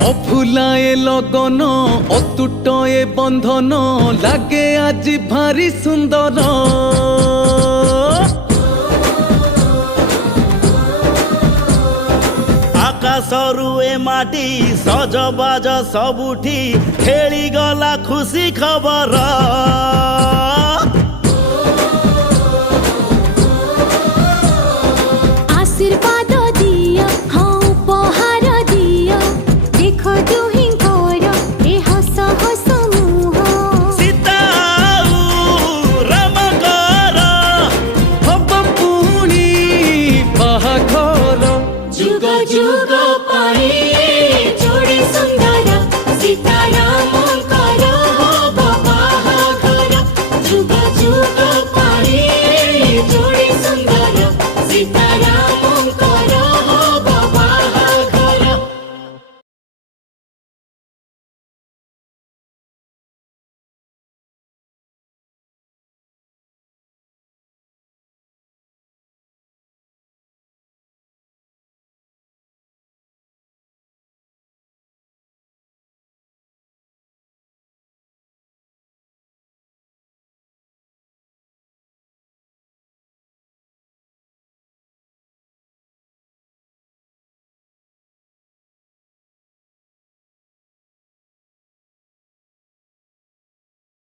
অফুলায়ে লগন অতুটয়ে বন্ধন লাগে আজি ভারি সুন্দর। আকাশরু এ মাটি সজবাজ সবুঠি খেলি গলা খুশি খবর।